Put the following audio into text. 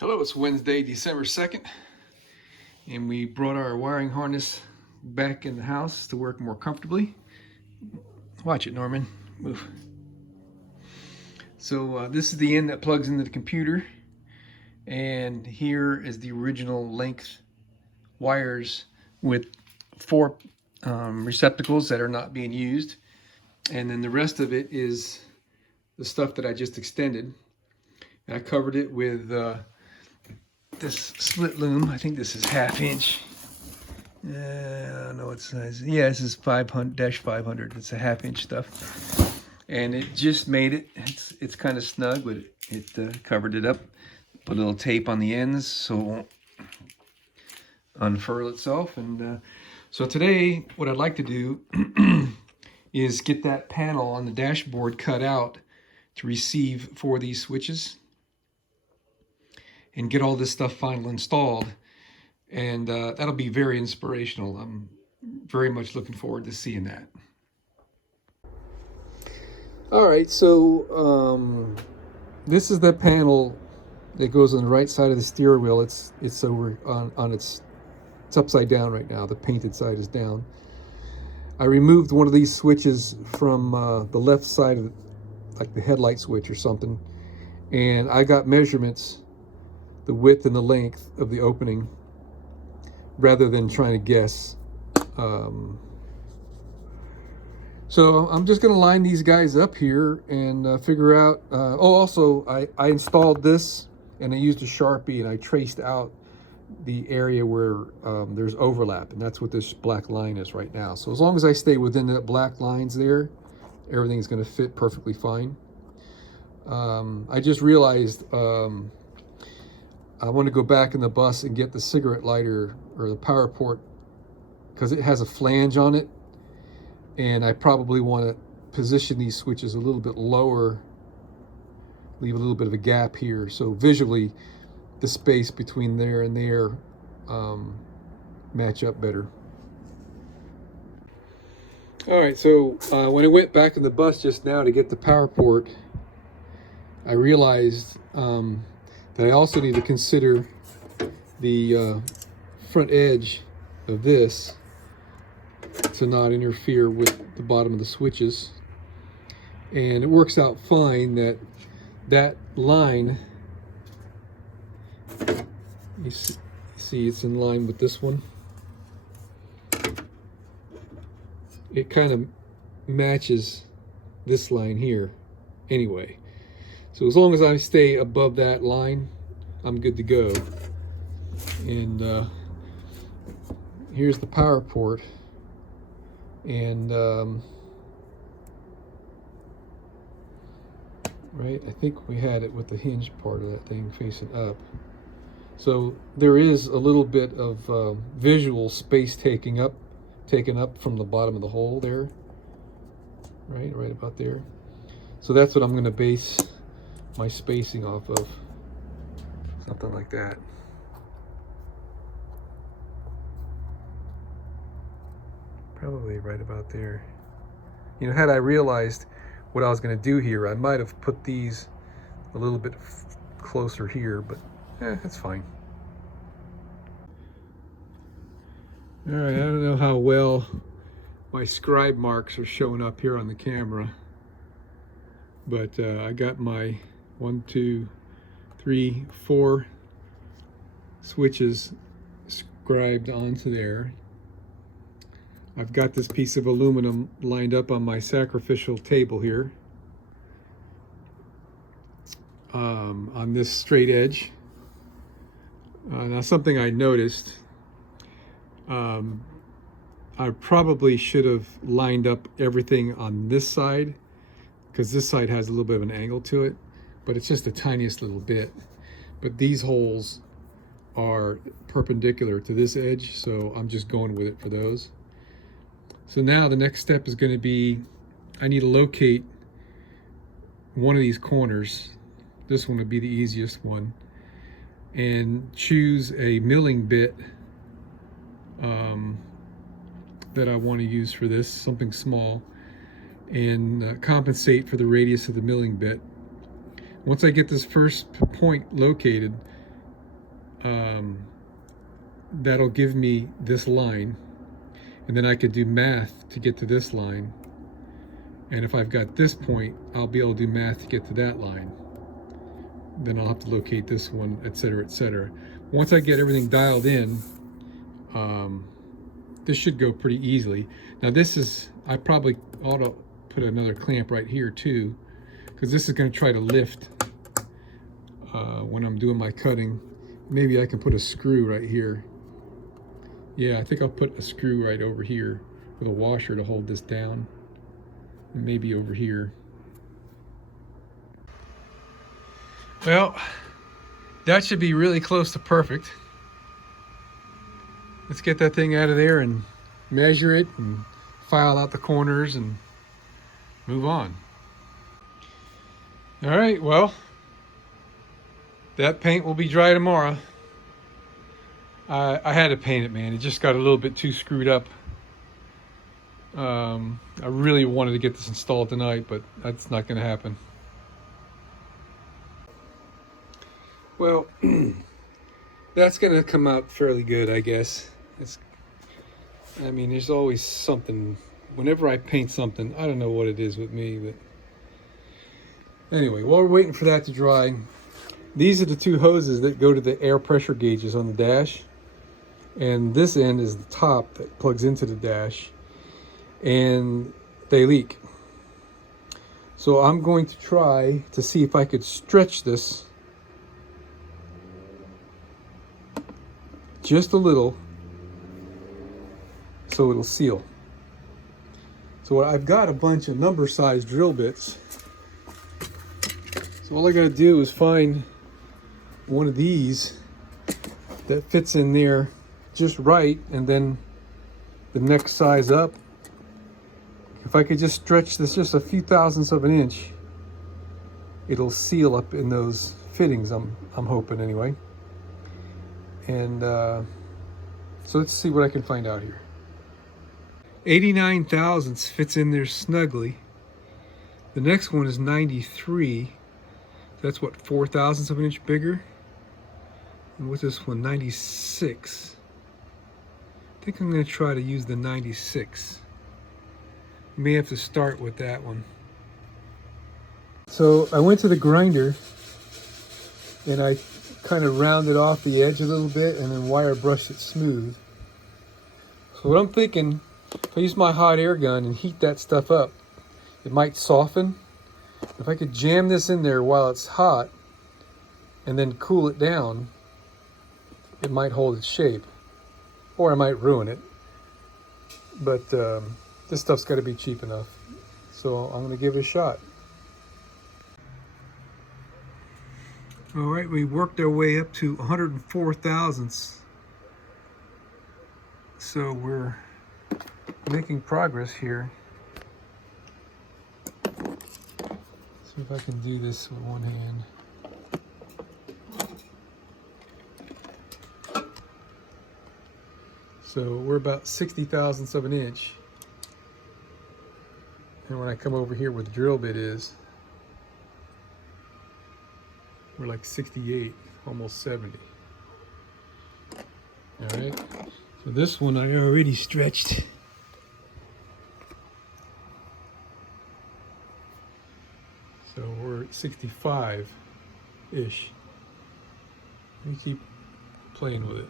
Hello, it's Wednesday, December 2nd, and we brought our wiring harness back in the house to work more comfortably. Watch it, Norman. Move. So this is the end that plugs into the computer, and here is the original length wires with four receptacles that are not being used, and then the rest of it is the stuff that I just extended. And I covered it with this split loom. I think this is 1/2 inch. I don't know what size. Yeah, this is 500-500. It's a 1/2 inch stuff, and it just made it. It's kind of snug, but it covered it up. Put a little tape on the ends so it won't unfurl itself. And so today, what I'd like to do is get that panel on the dashboard cut out to receive for these switches, and get all this stuff finally installed. And that'll be very inspirational. I'm very much looking forward to seeing that. All right, so this is the panel that goes on the right side of the steering wheel. It's over on it's upside down right now. The painted side is down. I removed one of these switches from the left side of like the headlight switch or something, and I got measurements, the width and the length of the opening, rather than trying to guess. So I'm just going to line these guys up here and figure out. Also, I installed this, and I used a Sharpie, and I traced out the area where there's overlap, and that's what this black line is right now. So as long as I stay within the black lines there, everything's going to fit perfectly fine. I just realized I want to go back in the bus and get the cigarette lighter or the power port, because it has a flange on it, and I probably want to position these switches a little bit lower, leave a little bit of a gap here, so visually the space between there and there match up better. All right, so when I went back in the bus just now to get the power port, I realized that I also need to consider the front edge of this to not interfere with the bottom of the switches. And it works out fine that that line, you see it's in line with this one. It kind of matches this line here anyway. So as long as I stay above that line, I'm good to go. And here's the power port. And right, I think we had it with the hinge part of that thing facing up. So there is a little bit of visual space taken up from the bottom of the hole there. Right about there. So that's what I'm going to base my spacing off of. Something like that. Probably right about there. You know, had I realized what I was going to do here, I might have put these a little bit closer here, but that's fine. All right, I don't know how well my scribe marks are showing up here on the camera, but I got my 1, 2, 3, 4 switches scribed onto there. I've got this piece of aluminum lined up on my sacrificial table here, on this straight edge. Now something I noticed, I probably should have lined up everything on this side, because this side has a little bit of an angle to it, but it's just the tiniest little bit. But these holes are perpendicular to this edge, so I'm just going with it for those. So now the next step is going to be, I need to locate one of these corners. This one would be the easiest one, and choose a milling bit that I want to use for this, something small, and compensate for the radius of the milling bit. Once I get this first point located, that'll give me this line, and then I could do math to get to this line, and if I've got this point, I'll be able to do math to get to that line. Then I'll have to locate this one, etc., etc. Once I get everything dialed in, this should go pretty easily. Now this is, I probably ought to put another clamp right here too, because this is going to try to lift when I'm doing my cutting. Maybe I can put a screw right here. Yeah, I think I'll put a screw right over here with a washer to hold this down, and maybe over here. Well, that should be really close to perfect. Let's get that thing out of there and measure it and file out the corners and move on. All right, well, that paint will be dry tomorrow. I had to paint it, man. It just got a little bit too screwed up. I really wanted to get this installed tonight, but that's not going to happen. Well, that's going to come out fairly good, I guess. I mean, there's always something. Whenever I paint something, I don't know what it is with me, but anyway, while we're waiting for that to dry, these are the two hoses that go to the air pressure gauges on the dash, and this end is the top that plugs into the dash, and they leak. So I'm going to try to see if I could stretch this just a little so it'll seal. So I've got a bunch of number size drill bits. So all I gotta do is find one of these that fits in there just right, and then the next size up. If I could just stretch this just a few thousandths of an inch, it'll seal up in those fittings, I'm hoping anyway. And so let's see what I can find out here. 89 thousandths fits in there snugly. The next one is 93. That's what, 4 thousandths of an inch bigger. And with this one, 96. I think I'm going to try to use the 96. May have to start with that one. So I went to the grinder and I kind of rounded off the edge a little bit and then wire brushed it smooth. So what I'm thinking, if I use my hot air gun and heat that stuff up, it might soften. If I could jam this in there while it's hot and then cool it down, it might hold its shape, or I might ruin it. But this stuff's got to be cheap enough, so I'm going to give it a shot. All right, we worked our way up to 104 thousandths. So we're making progress here. See if I can do this with one hand. So we're about 60 thousandths of an inch. And when I come over here where the drill bit is, we're like 68, almost 70. All right, so this one I already stretched. So we're at 65-ish. Let me keep playing with it.